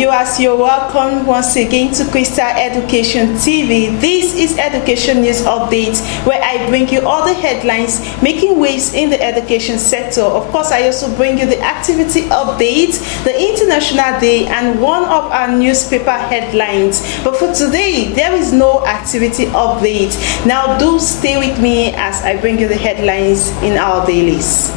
viewers, you're welcome once again to Crystal Education TV. This is Education News Update, where I bring you all the headlines making waves in the education sector. Of course, I also bring you the activity updates, the International Day, and one of our newspaper headlines. But for today, there is no activity update. Now, do stay with me as I bring you the headlines in our dailies.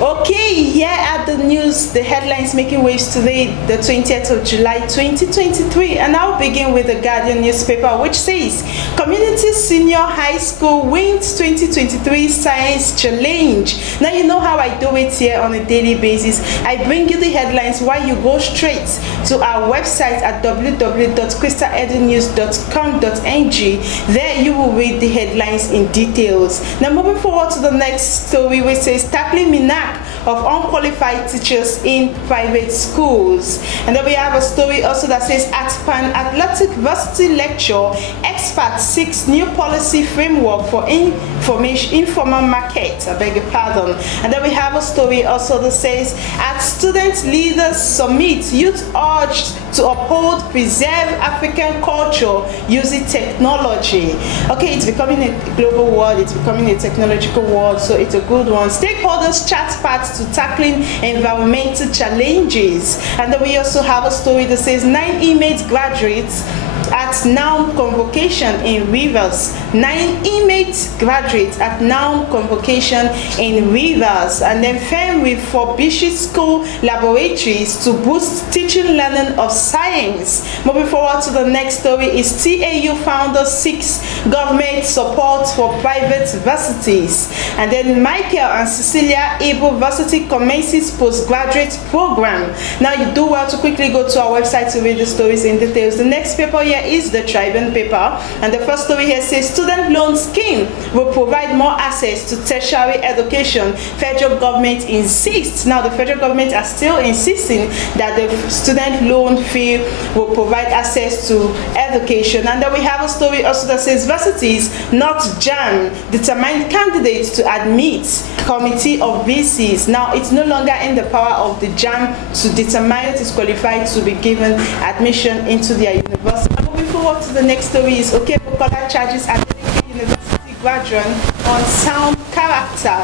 Okay, here are the news, the headlines making waves today, the 20th of July 2023. And I'll begin with the Guardian newspaper, which says Community Senior High School wins 2023 Science Challenge. Now, you know how I do it here on a daily basis. I bring you the headlines while you go straight to our website at www.crystaledunews.com.ng. There you will read the headlines in details. Now, moving forward to the next story, which says tackling MINAC of unqualified teachers in private schools. And then we have a story also that says at Pan Atlantic Varsity Lecture, experts seeks new policy framework for informal market. I beg your pardon. And then we have a story also that says at Student Leaders Summit, youth urged to uphold, preserve African culture using technology. Okay, it's becoming a global world, it's becoming a technological world, so it's a good one. Stakeholders chat paths to tackling environmental challenges. And then we also have a story that says 9 IMET graduates at NAUM convocation in Rivers. 9 IMET graduates at NAUM convocation in Rivers. And then firm refurbishes school laboratories to boost teaching learning of science. Moving forward to the next story is TAU founder seeks government support for private varsities. And then Michael and Cecilia Ebo Varsity commences postgraduate program. Now, you do well to quickly go to our website to read the stories in details. The next paper here is the Tribune paper, and the first story here says student loan scheme will provide more access to tertiary education. Federal government insists. Now, the federal government are still insisting that the student loan fee will provide access to education. And then we have a story also that says varsities, not JAM, determine candidates to admit committee of VCs. Now, it's no longer in the power of the JAM to determine who is qualified to be given admission into their university. Moving forward to the next story is Bukola charges Adeleke University graduate on sound character.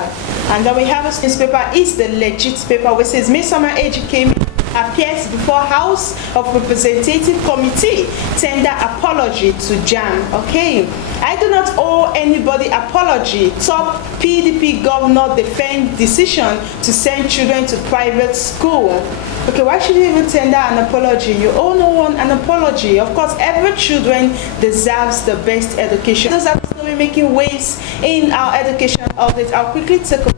And then we have a newspaper, is the Legit paper, which says Midsummer Ejikeme appears before House of Representative Committee, tender apology to JAM. Okay, I do not owe anybody apology. Top PDP governor defend decision to send children to private school. Okay, why should you even tender an apology? You owe no one an apology. Of course, every children deserves the best education. Those are the story making waves in our education update. I'll quickly take a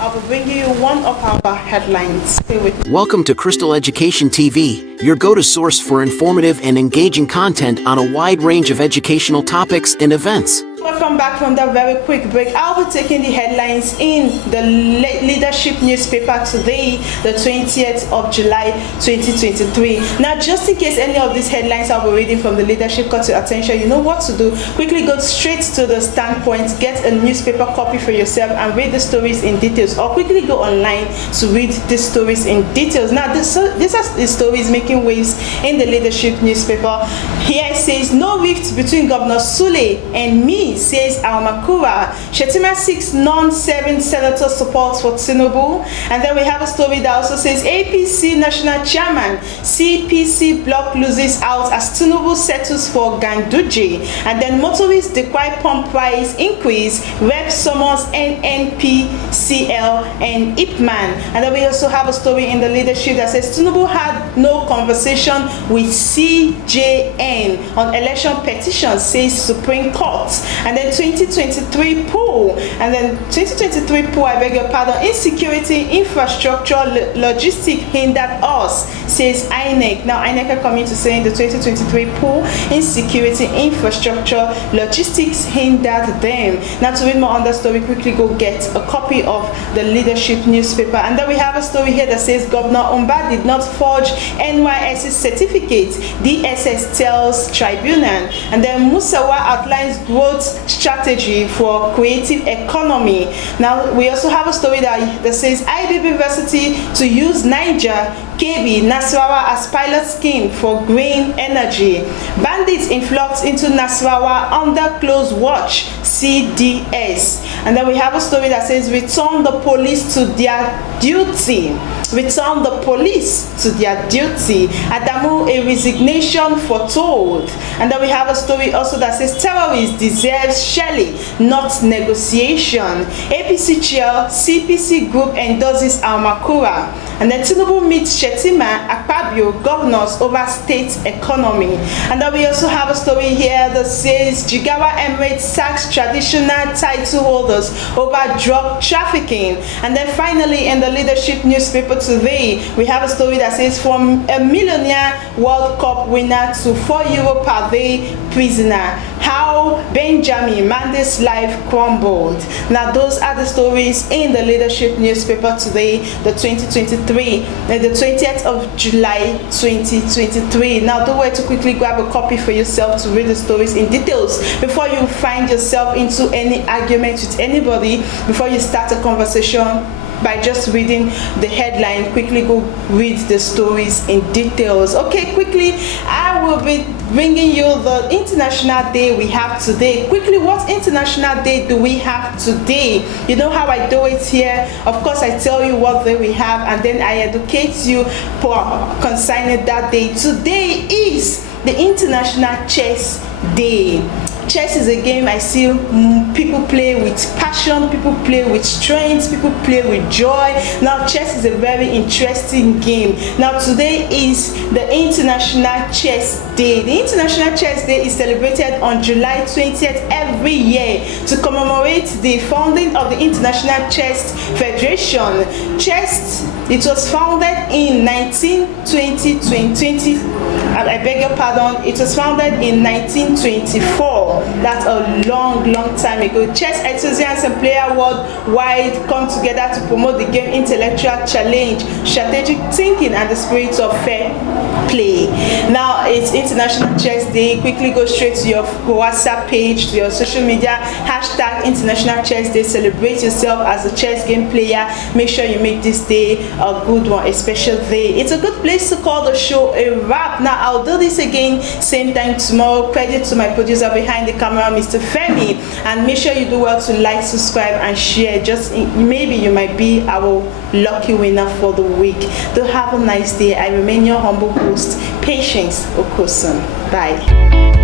I'll be bringing you one of our headlines. Stay with me. Welcome to Crystal Education TV, your go-to source for informative and engaging content on a wide range of educational topics and events. Welcome back from that very quick break. I'll be taking the headlines in the Leadership newspaper today, the 20th of July 2023. Now, just in case any of these headlines I'll be reading from the Leadership caught your attention, you know what to do. Quickly go straight to the standpoint, get a newspaper copy for yourself and read the stories in details, or quickly go online to read these stories in details. Now, these are the stories making waves in the Leadership newspaper. Here it says, no rift between Governor Sule and me, says Almakura. Shetima seeks non-serving senator support for Tinubu. And then we have a story that also says APC National Chairman, CPC block loses out as Tinubu settles for Ganduje. And then motorists decry pump price increase, Rep summons NNPCL and Ipman. And then we also have a story in the Leadership that says Tinubu had no conversation with CJN on election petition, says Supreme Court. And then 2023 pool, and then 2023 pool, I beg your pardon, insecurity, infrastructure, logistic hindered us, says INEC. Now, INEC are coming to say in the 2023 pool, insecurity, infrastructure, logistics hindered them. Now, to read more on that story, quickly go get a copy of the Leadership newspaper. And then we have a story here that says Governor Umba did not forge NYSC certificate, DSS tells Tribunal. And then Musawa outlines growth growth strategy for creative economy. Now, we also have a story that says IBB University to use Niger, Kebbi, Nasarawa as pilot scheme for green energy. Bandits influx into Nasarawa under close watch, CDS. And then we have a story that says return the police to their duty. Return the police to their duty. Adamu, a resignation foretold. And then we have a story also that says terrorists deserves Shelley, not negotiation. APC chair, CPC group endorses Almakura. And then Tinubu meets Shetima, Akpabio, governors over state economy. And then we also have a story here that says Jigawa Emirates sacks traditional title holders over drug trafficking. And then finally, in the leadership newspaper today, we have a story that says from a millionaire World Cup winner to €4 per day prisoner, how Benjamin Mendy's life crumbled. Now, those are the stories in the leadership newspaper today, the 20th of July 2023. Now, don't wait to quickly grab a copy for yourself to read the stories in details before you find yourself into any argument with anybody, before you start a conversation. By just reading the headline, quickly go read the stories in details. Okay, quickly, I will be bringing you the international day we have today. Quickly, what international day do we have today? You know how I do it here. Of course, I tell you what day we have, and then I educate you concerning that day. Today is the International Chess Day. Chess is a game I see people play with passion, people play with strength, people play with joy. Now, chess is a very interesting game. Now, today is the International Chess Day. The International Chess Day is celebrated on July 20th every year to commemorate the founding of the International Chess Federation. Chess, it was founded in 1920. I beg your pardon, it was founded in 1924. That's a long time ago. Chess enthusiasts and players worldwide come together to promote the game intellectual challenge, strategic thinking, and the spirit of fair play. Now, it's International Chess Day. Quickly go straight to your WhatsApp page, to your social media, hashtag International Chess Day. Celebrate yourself as a chess game player. Make sure you make this day a good one, a special day. It's a good place to call the show a wrap. Now, I'll do this again same time tomorrow. Credit to my producer behind the camera, Mr. Femi, and make sure you do well to like, subscribe, and share. Just maybe you might be our lucky winner for the week. Do have a nice day. I remain your humble host, Patience Okosun. Bye.